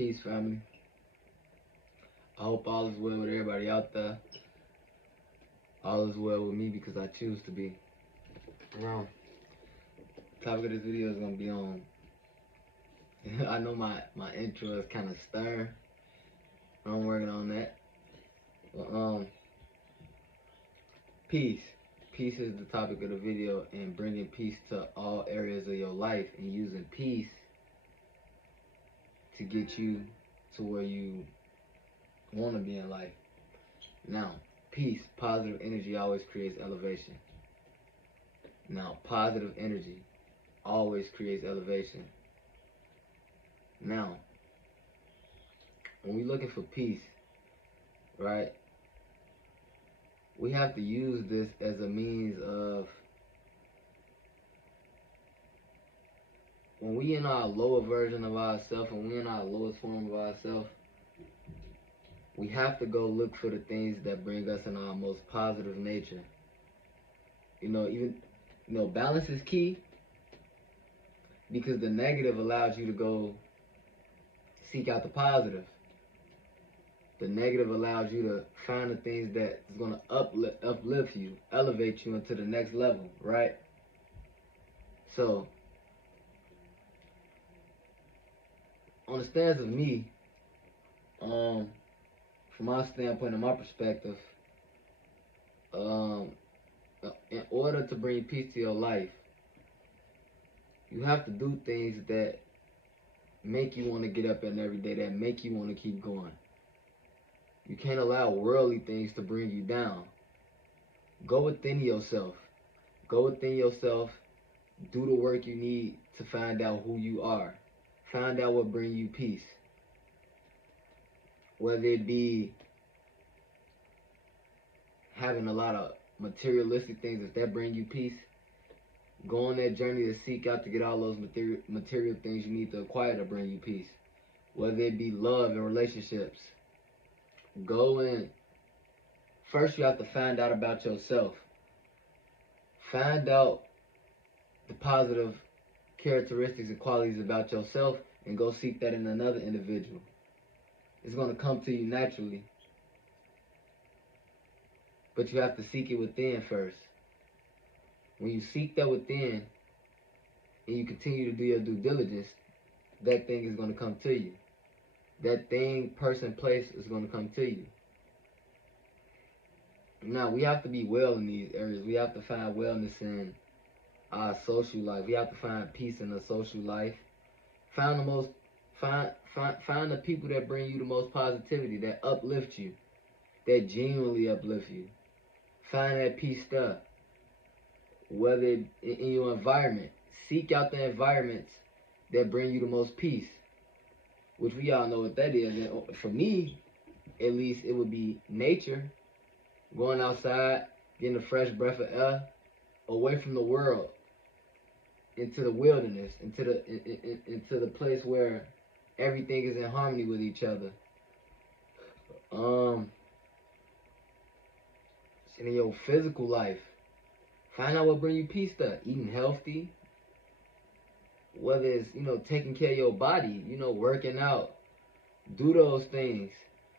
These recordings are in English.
Peace, family. I hope all is well with everybody out there. All is well with me because I choose to be. Well, topic of this video is gonna be on. I know my intro is kind of stern. I'm working on that. But, peace. Peace is the topic of the video, and bringing peace to all areas of your life, and using peace to get you to where you want to be in life. Now, peace, positive energy always creates elevation. Now, positive energy always creates elevation. Now, when we're looking for peace, right, we have to use this as a means of, when we in our lower version of ourselves, when we in our lowest form of ourselves, we have to go look for the things that bring us in our most positive nature. Balance is key, because the negative allows you to go seek out the positive. The negative allows you to find the things that is going to uplift you, elevate you into the next level, right? So, on the stance of me, from my standpoint and my perspective, in order to bring peace to your life, you have to do things that make you want to get up every day, that make you want to keep going. You can't allow worldly things to bring you down. Go within yourself. Go within yourself. Do the work you need to find out who you are. Find out what brings you peace. Whether it be having a lot of materialistic things, if that bring you peace, go on that journey to seek out to get all those material things you need to acquire to bring you peace. Whether it be love and relationships, go in. First, you have to find out about yourself. Find out the positive characteristics and qualities about yourself, and go seek that in another individual. It's going to come to you naturally, but you have to seek it within first. When you seek that within, and you continue to do your due diligence, that thing is going to come to you. That thing, person, place is going to come to you. Now, we have to be well in these areas. We have to find wellness in our social life. We have to find peace in the social life. Find the people that bring you the most positivity, that uplift you, that genuinely uplift you. Find that peace stuff. Whether in your environment, seek out the environments that bring you the most peace, which we all know what that is. And for me, at least, it would be nature. Going outside, getting a fresh breath of air, away from the world, into the wilderness, into the place where everything is in harmony with each other. In your physical life, find out what brings you peace stuff. Eating healthy, whether it's, taking care of your body, working out. Do those things.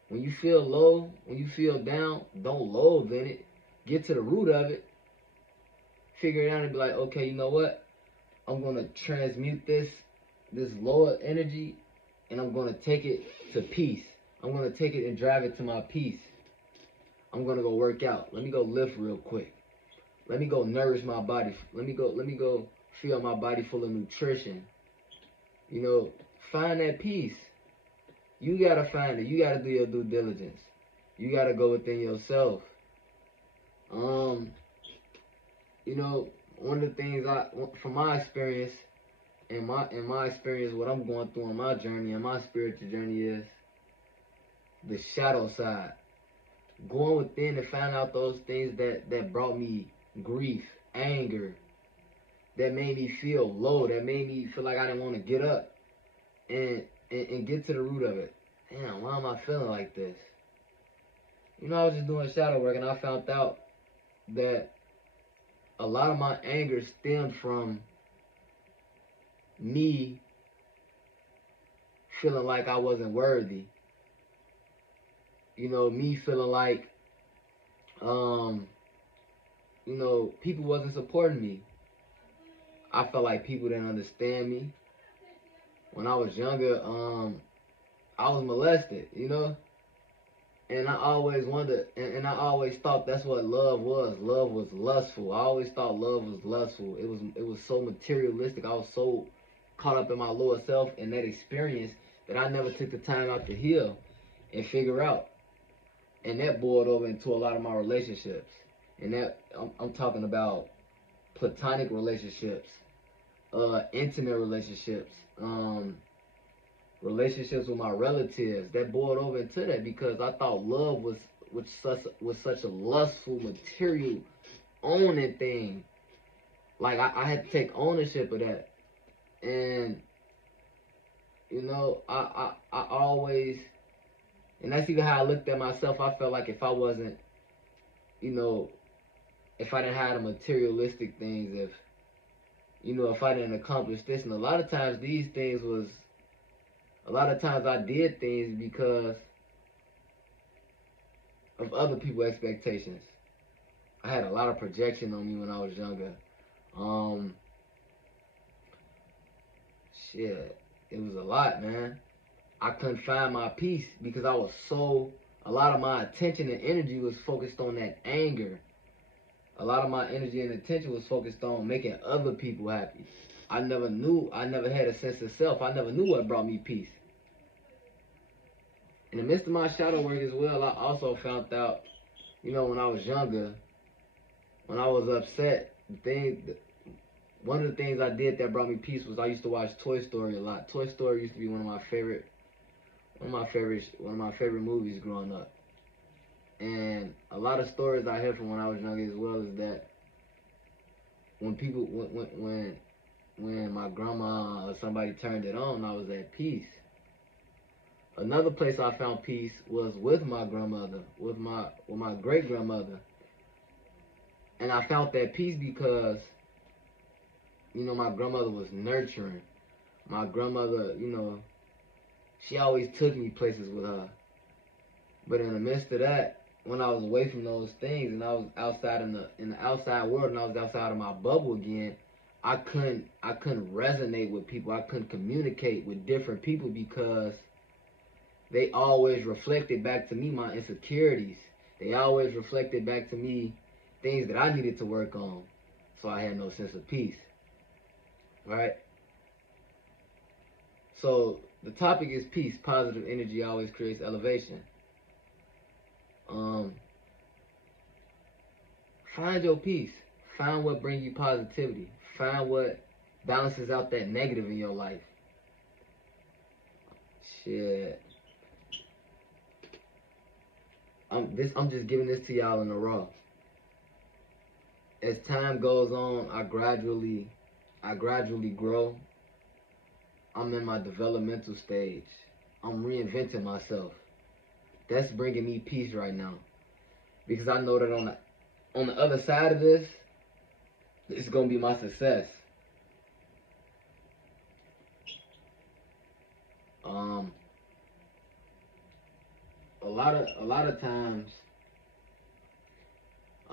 When you feel low, when you feel down, don't loathe in it. Get to the root of it. Figure it out and be like, okay, you know what? I'm going to transmute this lower energy, and I'm going to take it to peace. I'm going to take it and drive it to my peace. I'm going to go work out. Let me go lift real quick. Let me go nourish my body. Let me go fill my body full of nutrition. Find that peace. You got to find it. You got to do your due diligence. You got to go within yourself. One of the things from my experience, in my experience, what I'm going through on my journey, and my spiritual journey, is the shadow side. Going within to find out those things that brought me grief, anger, that made me feel low, that made me feel like I didn't want to get up, and get to the root of it. Damn, why am I feeling like this? I was just doing shadow work, and I found out that a lot of my anger stemmed from me feeling like I wasn't worthy. You know, me feeling like, you know, people wasn't supporting me. I felt like people didn't understand me. When I was younger, I was molested, you know? And I always wondered, and I always thought that's what love was. Love was lustful. I always thought love was lustful. It was so materialistic. I was so caught up in my lower self and that experience that I never took the time out to heal and figure out. And that boiled over into a lot of my relationships. And that I'm talking about platonic relationships, intimate relationships, relationships with my relatives. That boiled over into that because I thought love was such a lustful, material, owning thing. Like I had to take ownership of that, and you know, I always, and that's even how I looked at myself. I felt like if I wasn't, you know, if I didn't have the materialistic things, if you know, if I didn't accomplish this, and a lot of times these things was, a lot of times I did things because of other people's expectations. I had a lot of projection on me when I was younger. Um, Shit, it was a lot, man. I couldn't find my peace because I was so, a lot of my attention and energy was focused on that anger. A lot of my energy and attention was focused on making other people happy. I never had a sense of self. I never knew what brought me peace. In the midst of my shadow work as well, I also found out, you know, when I was younger, when I was upset, one of the things I did that brought me peace was I used to watch Toy Story a lot. Toy Story used to be one of my favorite movies growing up. And a lot of stories I heard from when I was younger as well is that when my grandma or somebody turned it on, I was at peace. Another place I found peace was with my grandmother, with my great grandmother. And I found that peace because, you know, my grandmother was nurturing. My grandmother, you know, she always took me places with her. But in the midst of that, when I was away from those things and I was outside in the outside world and I was outside of my bubble again, I couldn't resonate with people. I couldn't communicate with different people because they always reflected back to me my insecurities. They always reflected back to me things that I needed to work on. So I had no sense of peace. Right? So the topic is peace. Positive energy always creates elevation. Find your peace. Find what brings you positivity. Find what balances out that negative in your life. Shit. I'm just giving this to y'all in the raw. As time goes on, I gradually grow. I'm in my developmental stage. I'm reinventing myself. That's bringing me peace right now, because I know that on the other side of this, it's gonna be my success. A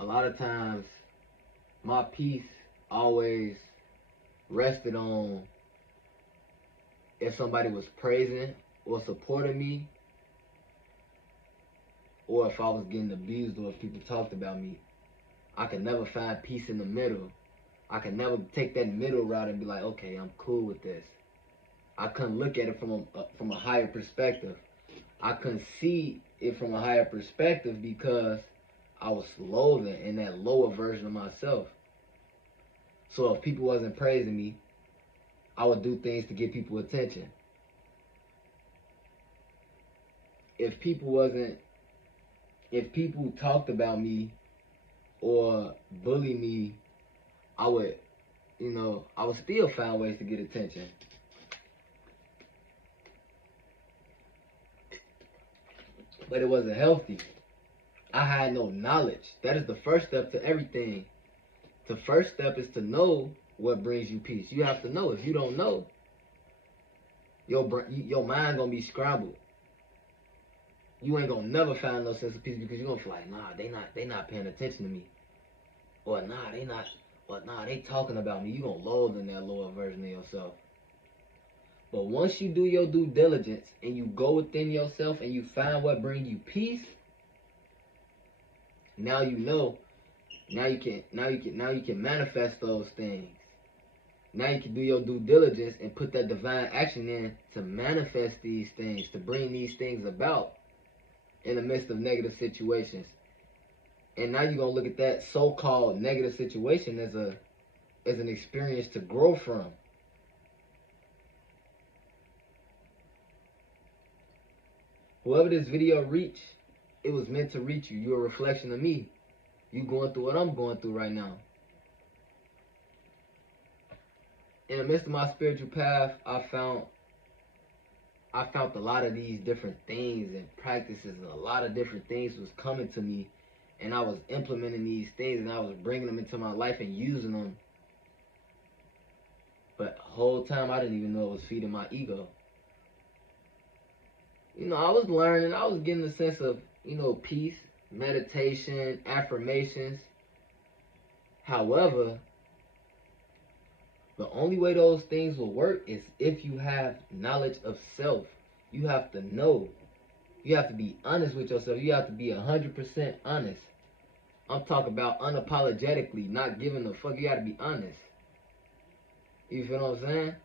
lot of times, my peace always rested on if somebody was praising or supporting me, or if I was getting abused, or if people talked about me. I could never find peace in the middle. I could never take that middle route and be like, okay, I'm cool with this. I couldn't look at it from a higher perspective. I couldn't see it from a higher perspective because I was loathing in that lower version of myself. So if people wasn't praising me, I would do things to get people attention. If people talked about me or bullied me, I would still find ways to get attention. But it wasn't healthy. I had no knowledge. That is the first step to everything. The first step is to know what brings you peace. You have to know. If you don't know, your mind gonna be scrambled. You ain't gonna never find no sense of peace because you're gonna feel like, nah, they not paying attention to me. Or nah, they talking about me. You gonna loathe in that lower version of yourself. But once you do your due diligence and you go within yourself and you find what brings you peace, now you know. Now you can manifest those things. Now you can do your due diligence and put that divine action in to manifest these things, to bring these things about in the midst of negative situations. And now you're gonna look at that so-called negative situation as an experience to grow from. Whoever this video reached, it was meant to reach you. You're a reflection of me. You going through what I'm going through right now. In the midst of my spiritual path, I found a lot of these different things and practices, and a lot of different things was coming to me, and I was implementing these things, and I was bringing them into my life and using them. But the whole time, I didn't even know it was feeding my ego. I was learning. I was getting a sense of, peace, meditation, affirmations. However, the only way those things will work is if you have knowledge of self. You have to know. You have to be honest with yourself. You have to be 100% honest. I'm talking about unapologetically, not giving a fuck. You got to be honest. You feel what I'm saying?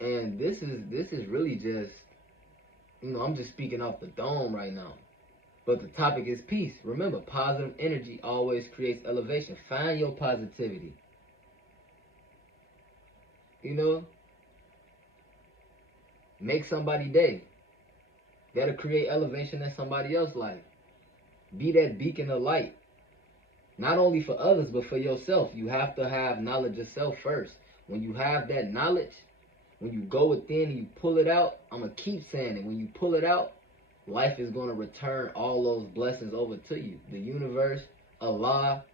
And this is really just, I'm just speaking off the dome right now. But the topic is peace. Remember, positive energy always creates elevation. Find your positivity. Make somebody's day. That'll create elevation in somebody else's life. Be that beacon of light. Not only for others, but for yourself. You have to have knowledge of self first. When you have that knowledge, when you go within and you pull it out, I'm going to keep saying it. When you pull it out, life is going to return all those blessings over to you. The universe, Allah,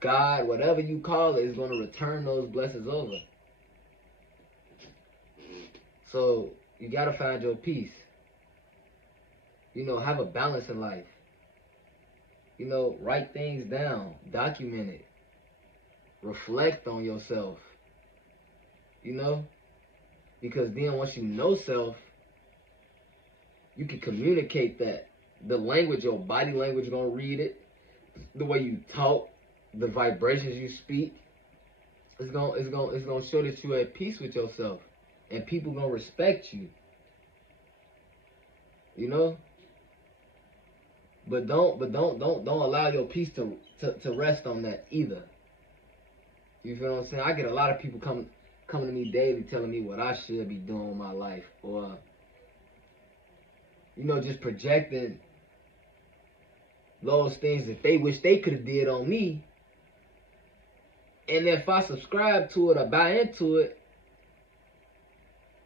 God, whatever you call it, is going to return those blessings over. So you got to find your peace. Have a balance in life. Write things down. Document it. Reflect on yourself. Because then once you know self, you can communicate that. The language, your body language gonna read it. The way you talk, the vibrations you speak, it's gonna show that you're at peace with yourself. And people gonna respect you. But don't allow your peace to rest on that either. You feel what I'm saying? I get a lot of people coming to me daily telling me what I should be doing with my life, or just projecting those things that they wish they could have did on me. And if I subscribe to it or buy into it,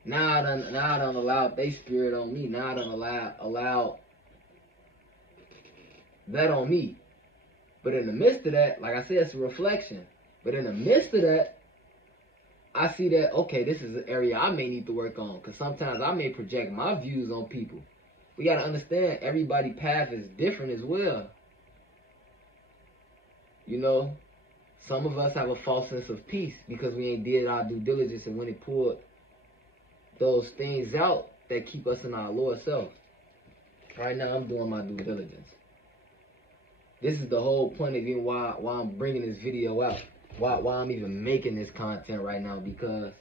now I done allowed they spirit on me. Now I done allowed that on me. But in the midst of that, like I said, it's a reflection. But in the midst of that, I see that, okay, this is an area I may need to work on. Because sometimes I may project my views on people. We got to understand everybody's path is different as well. Some of us have a false sense of peace because we ain't did our due diligence and when it pulled those things out that keep us in our lower self. Right now, I'm doing my due diligence. This is the whole point of even why I'm bringing this video out. Why I'm even making this content right now, because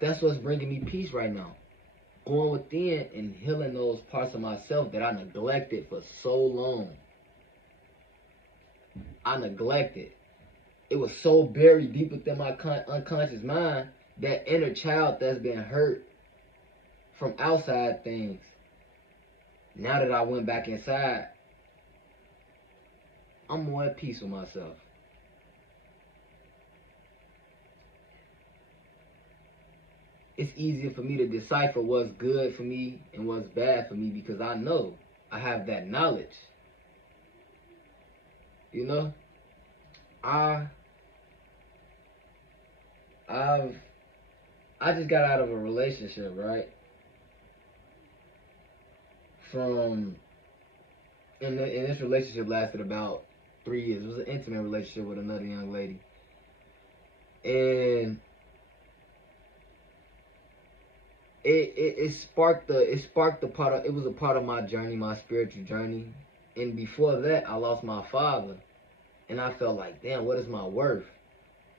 that's what's bringing me peace right now. Going within and healing those parts of myself that I neglected for so long. I neglected. It was so buried deep within my unconscious mind, that inner child that's been hurt from outside things. Now that I went back inside, I'm more at peace with myself. It's easier for me to decipher what's good for me and what's bad for me because I know I have that knowledge. I I just got out of a relationship, right? From and this relationship lasted about 3 years. It was an intimate relationship with another young lady, and it sparked the part of, it was a part of my journey, my spiritual journey. And before that, I lost my father, and I felt like, damn, what is my worth?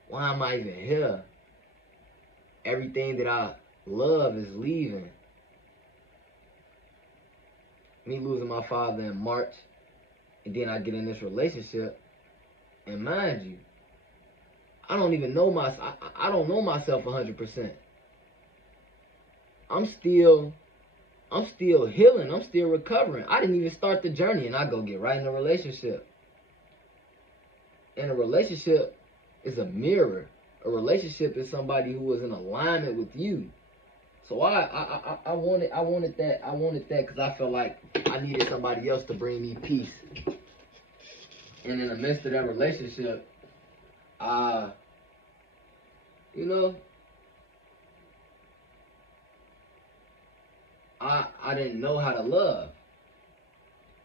Why am I even here? Everything that I love is leaving. Me losing my father in March, and then I get in this relationship, and mind you, I don't even know I don't know myself 100%. I'm still healing. I'm still recovering. I didn't even start the journey, and I go get right in a relationship. And a relationship is a mirror. A relationship is somebody who is in alignment with you. So I wanted that because I felt like I needed somebody else to bring me peace. And in the midst of that relationship, I, you know, I didn't know how to love.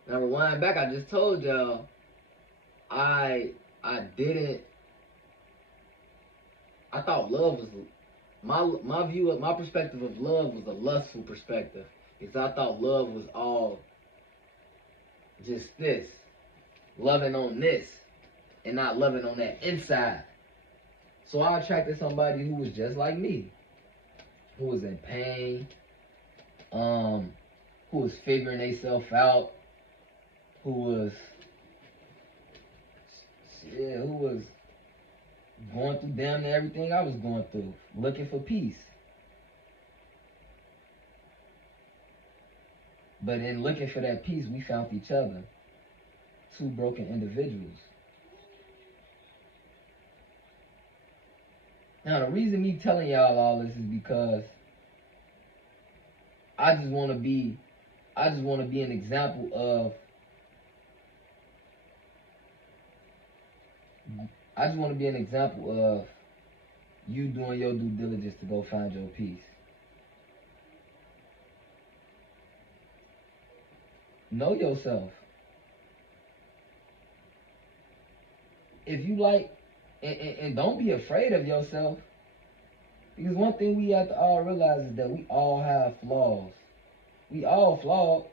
Now rewind back, I just told y'all I didn't. I thought love was my view of my perspective of love was a lustful perspective, because I thought love was all just this, loving on this and not loving on that inside. So I attracted somebody who was just like me, who was in pain, who was figuring themselves out, who was going through damn near everything I was going through, looking for peace. But in looking for that peace, we found each other, two broken individuals. Now, the reason me telling y'all all this is because I just want to be an example of, you doing your due diligence to go find your peace. Know yourself. If you like, and don't be afraid of yourself. Because one thing we have to all realize is that we all have flaws. We all flawed.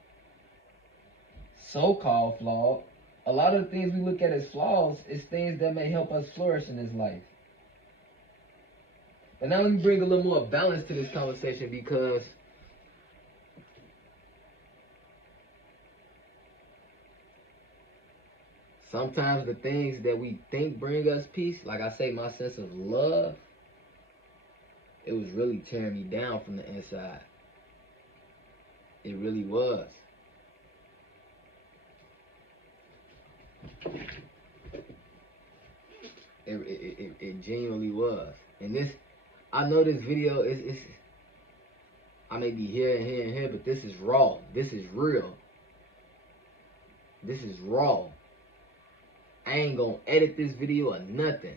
So-called flawed. A lot of the things we look at as flaws is things that may help us flourish in this life. But now let me bring a little more balance to this conversation, because sometimes the things that we think bring us peace, like I say, my sense of love, it was really tearing me down from the inside. It really was. It genuinely was. And this, I know this video is I may be here and here and here, but this is raw. This is real. This is raw. I ain't gonna edit this video or nothing.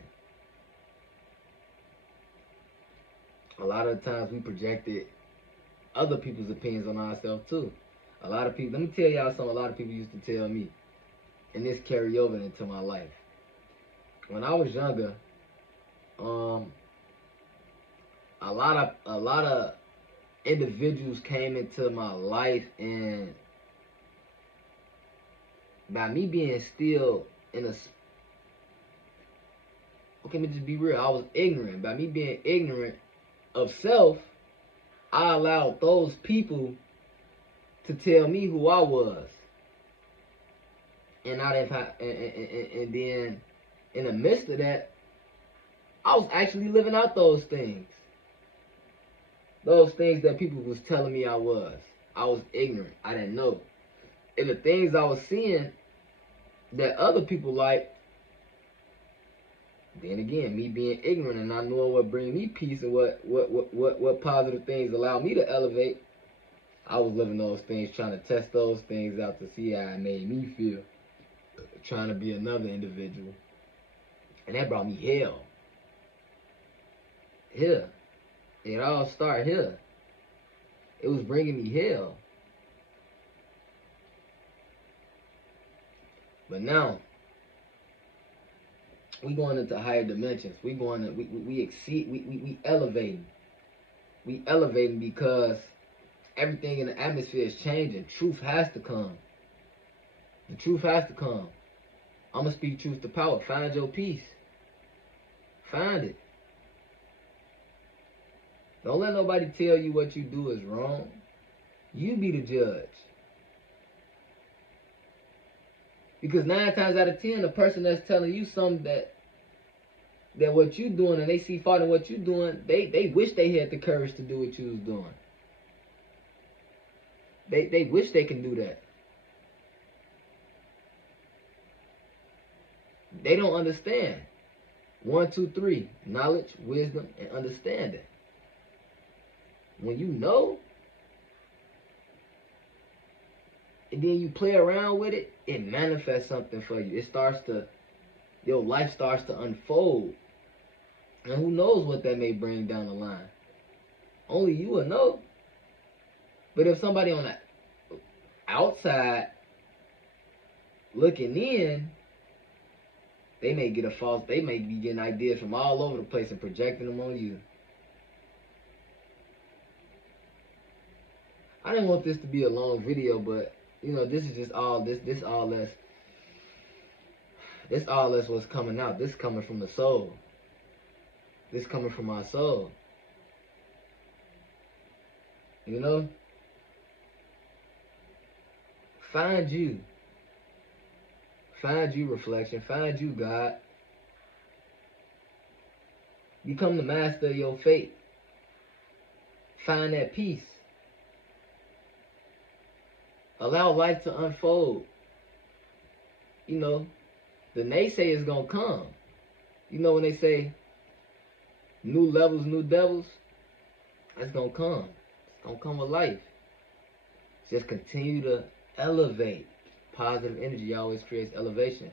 A lot of the times we projected other people's opinions on ourselves too. A lot of people, let me tell y'all something a lot of people used to tell me, and this carried over into my life. When I was younger, a lot of individuals came into my life, and by me being still in a, okay, let me just be real, I was ignorant. By me being ignorant of self, I allowed those people to tell me who I was. And I didn't have, and then in the midst of that, I was actually living out those things. Those things that people was telling me I was. I was ignorant. I didn't know. And the things I was seeing that other people liked, then again, me being ignorant and not knowing what bring me peace and what positive things allow me to elevate, I was living those things, trying to test those things out to see how it made me feel, trying to be another individual. And that brought me hell. here. It all started here. It was bringing me hell. But now, we going into higher dimensions. We going to, we exceed, we elevating. We elevating because everything in the atmosphere is changing. Truth has to come. The truth has to come. I'm going to speak truth to power. Find your peace. Find it. Don't let nobody tell you what you do is wrong. You be the judge. Because 9 times out of 10, the person that's telling you something that what you doing and they see fault in what you doing, they wish they had the courage to do what you was doing. They wish they can do that. They don't understand. 1, 2, 3. Knowledge, wisdom, and understanding. When you know, and then you play around with it, it manifests something for you. It starts to, your life starts to unfold. And who knows what that may bring down the line. Only you will know. But if somebody on the outside looking in, they may get they may be getting ideas from all over the place and projecting them on you. I didn't want this to be a long video, but you know, this is just all this all that's what's coming out. This coming from the soul. This coming from my soul. You know? Find you. Find you, reflection. Find you, God. Become the master of your fate. Find that peace. Allow life to unfold. You know, the naysayers gonna come. You know when they say new levels, new devils, that's gonna come. It's gonna come with life. Just continue to elevate. Positive energy always creates elevation.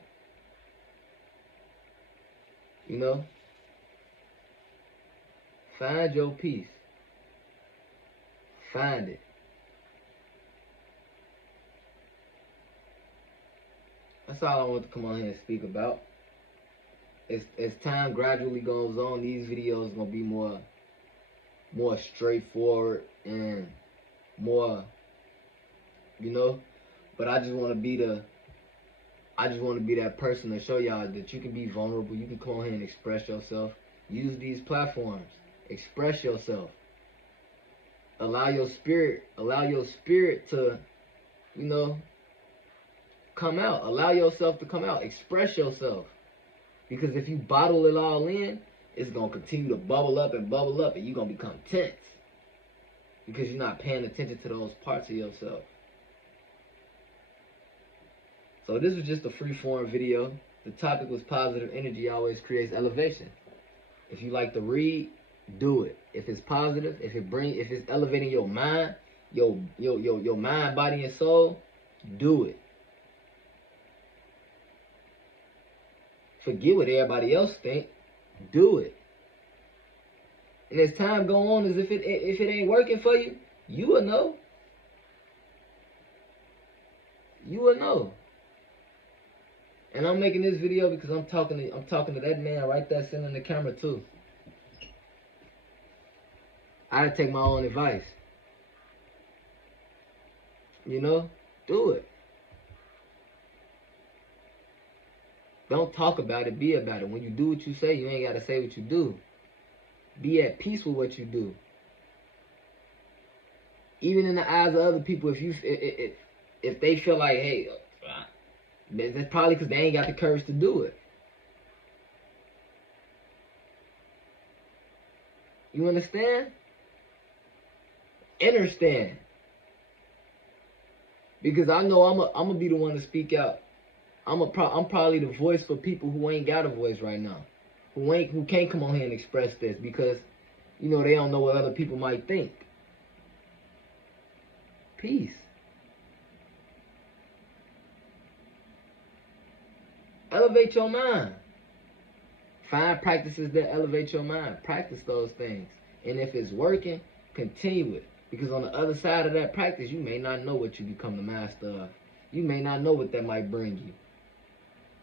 You know? Find your peace. Find it. That's all I want to come on here and speak about. As time gradually goes on, these videos gonna be more straightforward and more, you know. But I just want to be that person to show y'all that you can be vulnerable. You can come on here and express yourself. Use these platforms. Express yourself. Allow your spirit to, you know, come out. Allow yourself to come out. Express yourself. Because if you bottle it all in, it's going to continue to bubble up, and you're going to become tense. Because you're not paying attention to those parts of yourself. So this was just a free-form video. The topic was positive energy always creates elevation. If you like to read, do it. If it's positive, if it's elevating your mind, your mind, body, and soul, do it. Forget what everybody else think. Do it. And as time go on, if it ain't working for you, you will know. You will know. And I'm making this video because I'm talking to that man right there sitting in the camera too. I take my own advice. You know? Do it. Don't talk about it, be about it. When you do what you say, you ain't got to say what you do. Be at peace with what you do. Even in the eyes of other people, if they feel like, hey, that's probably because they ain't got the courage to do it. You understand? Understand. Because I know I'm gonna be the one to speak out. I'm probably the voice for people who ain't got a voice right now, who can't come on here and express this because, you know, they don't know what other people might think. Peace. Elevate your mind. Find practices that elevate your mind. Practice those things. And if it's working, continue it. Because on the other side of that practice, you may not know what you become the master of. You may not know what that might bring you.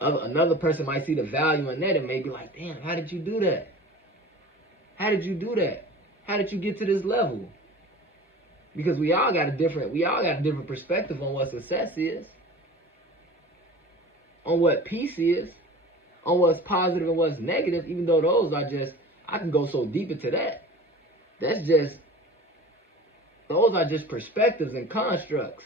Another person might see the value in that and may be like, damn, how did you do that? How did you do that? How did you get to this level? Because we all got a different perspective on what success is, on what peace is, on what's positive and what's negative, even though those are just, I can go so deep into that. Those are just perspectives and constructs.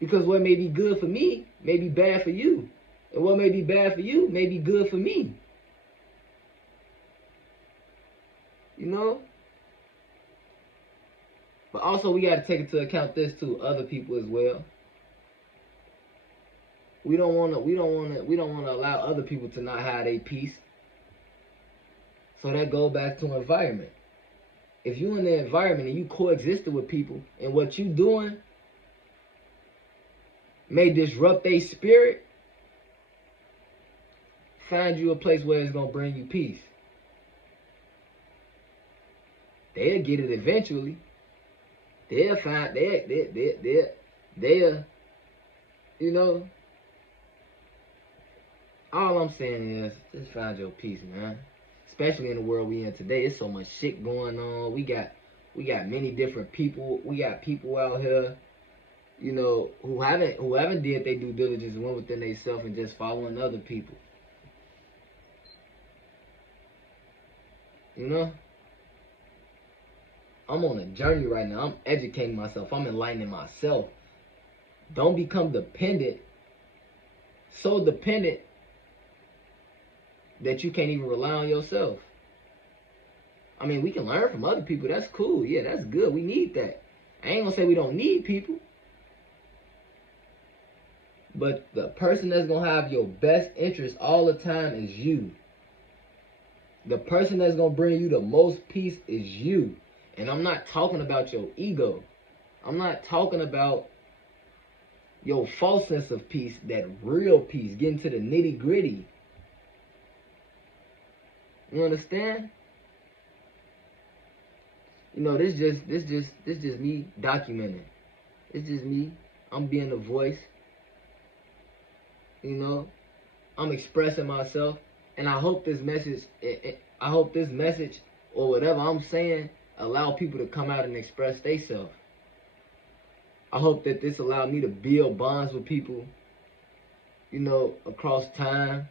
Because what may be good for me may be bad for you. And what may be bad for you may be good for me. You know? But also we got to take into account this too, other people as well. We don't want to allow other people to not have their peace. So that goes back to environment. If you in the environment and you coexisting with people and what you doing may disrupt their spirit, find you a place where it's gonna bring you peace. They'll get it eventually. They'll find they'll you know. All I'm saying is just find your peace, man. Especially in the world we in today. There's so much shit going on. We got many different people. We got people out here, you know, who haven't did their due diligence and went within themselves and just following other people. You know? I'm on a journey right now. I'm educating myself. I'm enlightening myself. Don't become dependent. So dependent that you can't even rely on yourself. I mean, we can learn from other people. That's cool. Yeah, that's good. We need that. I ain't gonna say we don't need people. But the person that's gonna have your best interest all the time is you. The person that's gonna bring you the most peace is you. And I'm not talking about your ego. I'm not talking about your false sense of peace, that real peace, getting to the nitty gritty. You understand? You know, this just me documenting. It's just me. I'm being a voice. You know, I'm expressing myself, and I hope this message, or whatever I'm saying, allow people to come out and express themselves. I hope that this allowed me to build bonds with people, you know, across time.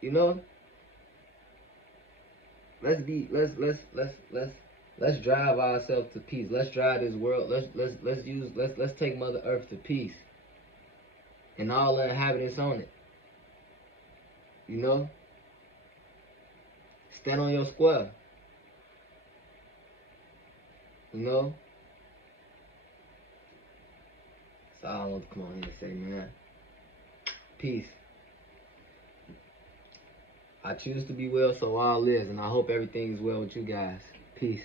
You know, let's drive ourselves to peace. Let's drive this world. Let's take Mother Earth to peace, and all the inhabitants on it. You know, stand on your square. You know, that's all I want to come on here and say, man. Peace. I choose to be well, so all is, and I hope everything is well with you guys. Peace.